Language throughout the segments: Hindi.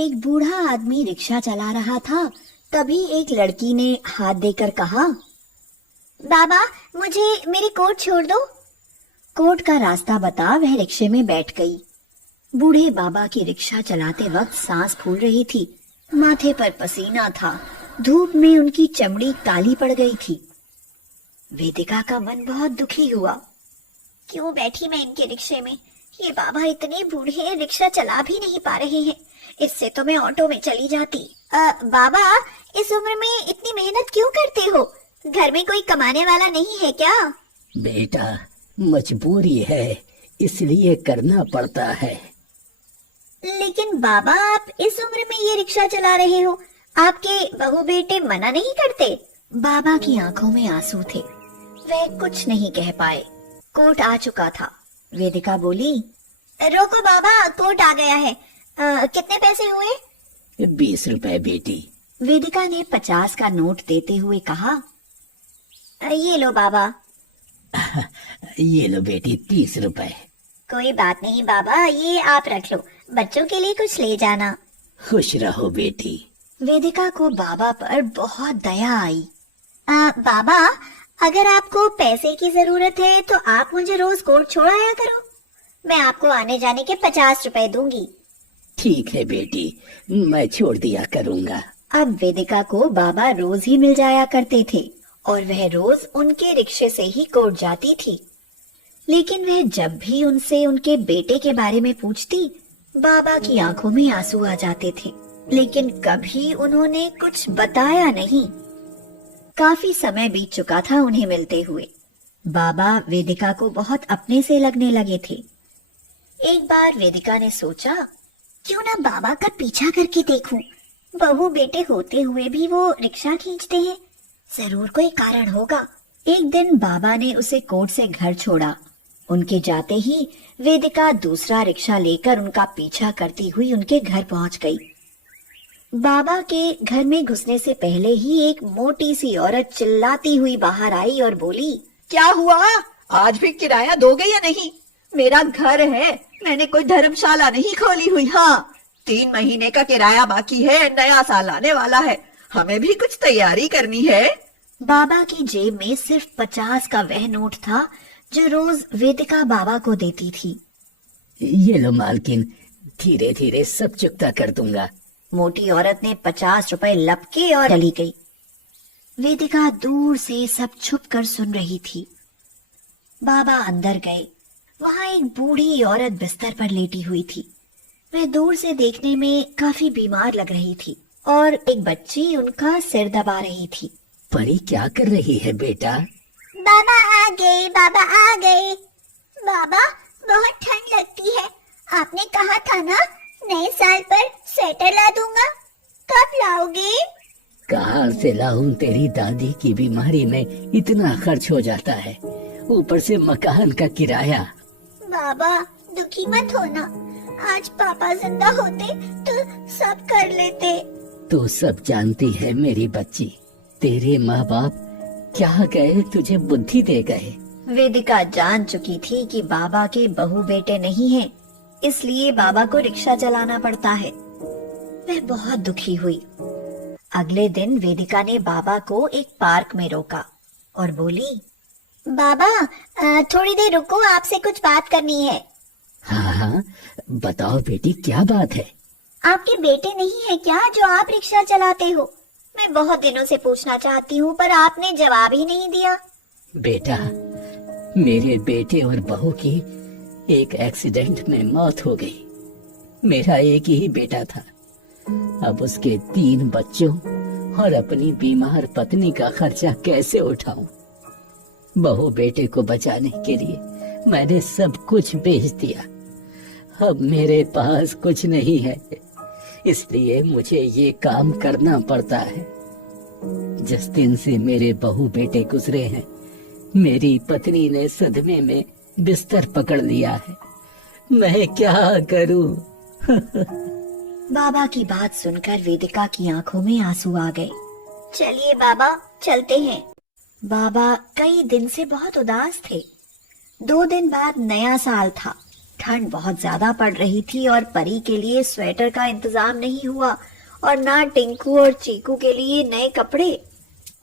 एक बूढ़ा आदमी रिक्शा चला रहा था। तभी एक लड़की ने हाथ देकर कहा, बाबा मुझे मेरी कोट छोड़ दो। कोट का रास्ता बता वह रिक्शे में बैठ गई। बूढ़े बाबा की रिक्शा चलाते वक्त सांस फूल रही थी, माथे पर पसीना था, धूप में उनकी चमड़ी काली पड़ गई थी। वेदिका का मन बहुत दुखी हुआ। क्यों बैठी मैं इनके रिक्शे में? ये बाबा इतने बूढ़े हैं, रिक्शा चला भी नहीं पा रहे हैं। इससे तो मैं ऑटो में चली जाती। बाबा इस उम्र में इतनी मेहनत क्यों करते हो? घर में कोई कमाने वाला नहीं है क्या? बेटा मजबूरी है, इसलिए करना पड़ता है। लेकिन बाबा आप इस उम्र में ये रिक्शा चला रहे हो, आपके बहू बेटे मना नहीं करते? बाबा की आंखों में आंसू थे, वह कुछ नहीं कह पाए। कोट आ चुका था। वेदिका बोली, रोको बाबा, कोट आ गया है। कितने पैसे हुए? 20 रुपए बेटी। वेदिका ने 50 का नोट देते हुए कहा, ये लो बाबा। ये लो बेटी 30 रुपए। कोई बात नहीं बाबा, ये आप रख लो, बच्चों के लिए कुछ ले जाना। खुश रहो बेटी। वेदिका को बाबा पर बहुत दया आई। बाबा अगर आपको पैसे की जरूरत है तो आप मुझे रोज कोट छोड़ाया करो, मैं आपको आने जाने के 50 रुपए दूंगी। ठीक है बेटी, मैं छोड़ दिया करूँगा। अब वेदिका को बाबा रोज ही मिल जाया करते थे और वह रोज उनके रिक्शे से ही कोट जाती थी। लेकिन वह जब भी उनसे उनके बेटे के बारे में पूछती, बाबा की आंखों में आंसू आ जाते थे, लेकिन कभी उन्होंने कुछ बताया नहीं। काफी समय बीत चुका था उन्हें मिलते हुए। बाबा वेदिका को बहुत अपने से लगने लगे थे। एक बार वेदिका ने सोचा, क्यों ना बाबा का पीछा करके देखूं। बहू बेटे होते हुए भी वो रिक्शा खींचते हैं, जरूर कोई कारण होगा। एक दिन बाबा ने उसे कोर्ट से घर छोड़ा। उनके जाते ही वेदिका दूसरा रिक्शा लेकर उनका पीछा करती हुई उनके घर पहुंच गई। बाबा के घर में घुसने से पहले ही एक मोटी सी औरत चिल्लाती हुई बाहर आई और बोली, क्या हुआ? आज भी किराया दोगे या नहीं? मेरा घर है, मैंने कोई धर्मशाला नहीं खोली हुई। हाँ, 3 महीने का किराया बाकी है, नया साल आने वाला है, हमें भी कुछ तैयारी करनी है। बाबा की जेब में सिर्फ 50 का वह नोट था जो रोज वेदिका बाबा को देती थी। ये लो मालकिन, धीरे धीरे सब चुकता कर दूंगा। मोटी औरत ने 50 रुपए लपके और चली गई। वेदिका दूर से सब छुप कर सुन रही थी। बाबा अंदर गए। वहां एक बूढ़ी औरत बिस्तर पर लेटी हुई थी। वह दूर से देखने में काफी बीमार लग रही थी और एक बच्ची उनका सिर दबा रही थी। परी क्या कर रही है बेटा? बाबा आ गए, बाबा आ गए। बाबा बहुत ठंड लगती है, आपने कहा था ना नए साल पर स्वेटर ला दूंगा, कब लाओगे? कहाँ से लाऊं, तेरी दादी की बीमारी में इतना खर्च हो जाता है, ऊपर से मकान का किराया। बाबा दुखी मत होना, आज पापा जिंदा होते तो सब कर लेते। तू सब जानती है मेरी बच्ची, तेरे माँ बाप क्या गए तुझे बुद्धि दे गए। वेदिका जान चुकी थी कि बाबा के बहू बेटे नहीं हैं, इसलिए बाबा को रिक्शा चलाना पड़ता है। वह बहुत दुखी हुई। अगले दिन वेदिका ने बाबा को एक पार्क में रोका और बोली, बाबा थोड़ी देर रुको, आपसे कुछ बात करनी है। हाँ हाँ बताओ बेटी, क्या बात है? आपके बेटे नहीं है क्या जो आप रिक्शा चलाते हो? मैं बहुत दिनों से पूछना चाहती हूँ पर आपने जवाब ही नहीं दिया। बेटा, मेरे बेटे और बहू की एक एक्सीडेंट में मौत हो गई। मेरा एक ही बेटा था, अब उसके 3 बच्चों और अपनी बीमार पत्नी का खर्चा कैसे उठाऊं? बहू बेटे को बचाने के लिए मैंने सब कुछ बेच दिया। अब मेरे पास कुछ नहीं है, इसलिए मुझे ये काम करना पड़ता है। जिस दिन से मेरे बहू बेटे गुजरे हैं, मेरी पत्नी ने सदमे में बिस्तर पकड़ लिया है। मैं क्या करूं? बाबा की बात सुनकर वेदिका की आंखों में आंसू आ गए। चलिए बाबा चलते हैं। बाबा कई दिन से बहुत उदास थे। 2 दिन बाद नया साल था। ठंड बहुत ज्यादा पड़ रही थी और परी के लिए स्वेटर का इंतजाम नहीं हुआ और ना टिंकू और चीकू के लिए नए कपड़े,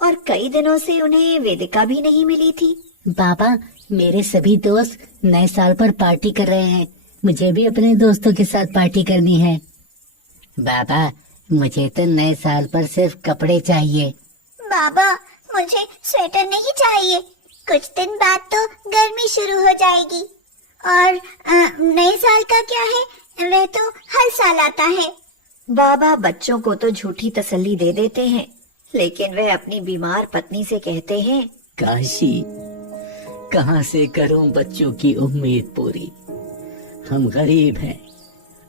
और कई दिनों से उन्हें वेदिका भी नहीं मिली थी। बाबा, मेरे सभी दोस्त नए साल पर पार्टी कर रहे हैं। मुझे भी अपने दोस्तों के साथ पार्टी करनी है। बाबा, मुझे तो नए साल पर सिर्फ कपड़े चाहिए। बाबा, मुझे स्वेटर नहीं चाहिए। कुछ दिन बाद तो गर्मी शुरू हो जाएगी। और नए साल का क्या है, वह तो हर साल आता है। बाबा बच्चों को तो झूठी तसल्ली दे देते हैं, लेकिन वे अपनी बीमार पत्नी से कहते हैं, काशी, कहाँ से करूं बच्चों की उम्मीद पूरी। हम गरीब हैं,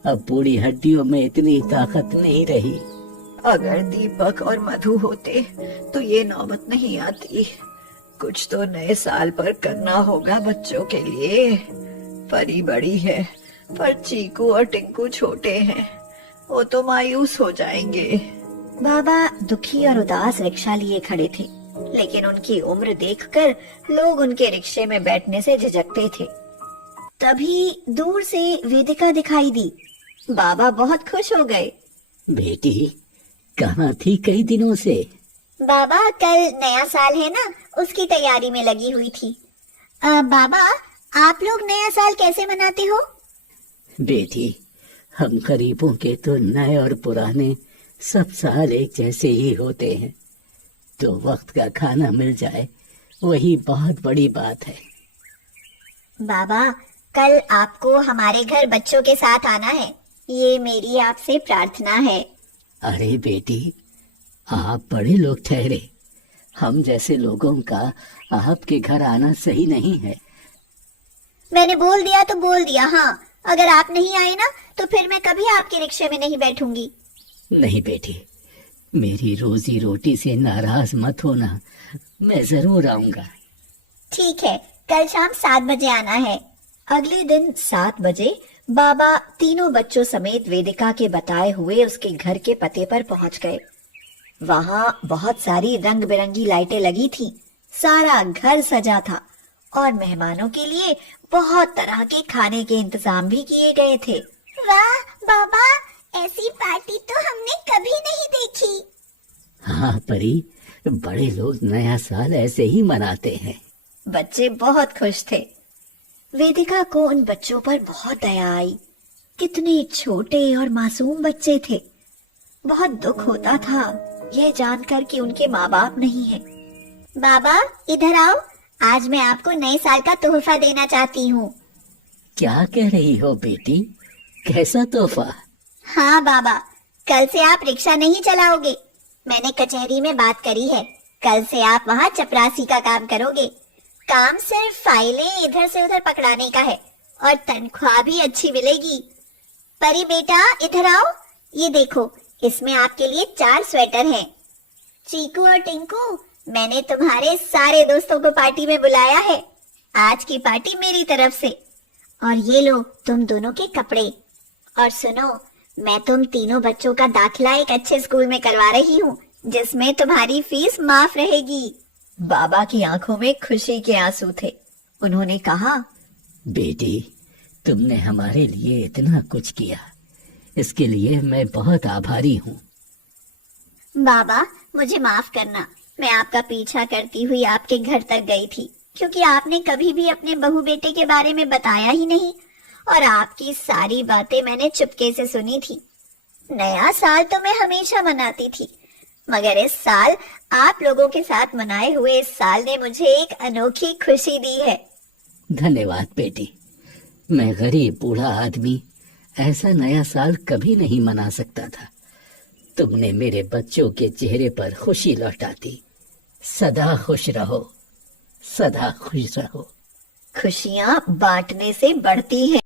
अब बूढ़ी हड्डियों में इतनी ताकत नहीं रही। अगर दीपक और मधु होते तो ये नौबत नहीं आती। कुछ तो नए साल पर करना होगा बच्चों के लिए। परी बड़ी है, पर चीकू और टिंकू छोटे हैं, वो तो मायूस हो जाएंगे। बाबा दुखी और उदास रिक्शा लिए खड़े थे, लेकिन उनकी उम्र देखकर लोग उनके रिक्शे में बैठने से झिझकते थे। तभी दूर से वेदिका दिखाई दी। बाबा बहुत खुश हो गए। बेटी, कहाँ थी कई दिनों से? बाबा, कल नया साल है ना, उसकी तैयारी में लगी हुई थी। बाबा, आप लोग नया साल कैसे मनाते हो? बेटी, हम गरीबों के तो नए और पुराने सब साल एक जैसे ही होते हैं। तो वक्त का खाना मिल जाए, वही बहुत बड़ी बात है। बाबा, कल आपको हमारे घर बच्चों के साथ आना है, ये मेरी आपसे प्रार्थना है। अरे बेटी, आप बड़े लोग ठहरे। हम जैसे लोगों का आपके घर आना सही नहीं है। मैंने बोल दिया तो बोल दिया। हाँ, अगर आप नहीं आए ना तो फिर मैं कभी आपके रिक्शे में नहीं बैठूंगी। नहीं बेटी, मेरी रोजी रोटी से नाराज मत होना, मैं जरूर आऊंगा। ठीक है, कल शाम 7 बजे आना है। अगले दिन 7 बजे बाबा तीनों बच्चों समेत वेदिका के बताए हुए उसके घर के पते पर पहुंच गए। वहां बहुत सारी रंग बिरंगी लाइटें लगी थी, सारा घर सजा था और मेहमानों के लिए बहुत तरह के खाने के इंतजाम भी किए गए थे। वाह बाबा, ऐसी पार्टी तो हमने कभी नहीं देखी। हाँ परी, बड़े लोग नया साल ऐसे ही मनाते हैं। बच्चे बहुत खुश थे। वेदिका को उन बच्चों पर बहुत दया आई। कितने छोटे और मासूम बच्चे थे। बहुत दुख होता था यह जानकर कि उनके माँ बाप नहीं हैं। बाबा, इधर आओ, आज मैं आपको नए साल का तोहफा देना चाहती हूँ। क्या कह रही हो बेटी, कैसा तोहफा? हाँ बाबा, कल से आप रिक्शा नहीं चलाओगे। मैंने कचहरी में बात करी है, कल से आप वहाँ चपरासी का काम करोगे। काम सिर्फ फाइलें इधर से उधर पकड़ाने का है और तनख्वाह भी अच्छी मिलेगी। परी बेटा, इधर आओ, ये देखो, इसमें आपके लिए 4 स्वेटर हैं। चीकू और टिंकू, मैंने तुम्हारे सारे दोस्तों को पार्टी में बुलाया है। आज की पार्टी मेरी तरफ से। और ये लो तुम दोनों के कपड़े। और सुनो, मैं तुम तीनों बच्चों का दाखिला एक अच्छे स्कूल में करवा रही हूँ, जिसमें तुम्हारी फीस माफ रहेगी। बाबा की आंखों में खुशी के आंसू थे। उन्होंने कहा, बेटी, तुमने हमारे लिए इतना कुछ किया, इसके लिए मैं बहुत आभारी हूँ। बाबा, मुझे माफ करना, मैं आपका पीछा करती हुई आपके घर तक गई थी, क्योंकि आपने कभी भी अपने बहू बेटे के बारे में बताया ही नहीं और आपकी सारी बातें मैंने चुपके से सुनी थी। नया साल तो मैं हमेशा मनाती थी, मगर इस साल आप लोगों के साथ मनाए हुए इस साल ने मुझे एक अनोखी खुशी दी है। धन्यवाद बेटी। मैं गरीब बूढ़ा आदमी ऐसा नया साल कभी नहीं मना सकता था। तुमने मेरे बच्चों के चेहरे पर खुशी लौटा दी। सदा खुश रहो, सदा खुश रहो। खुशियां बांटने से बढ़ती हैं।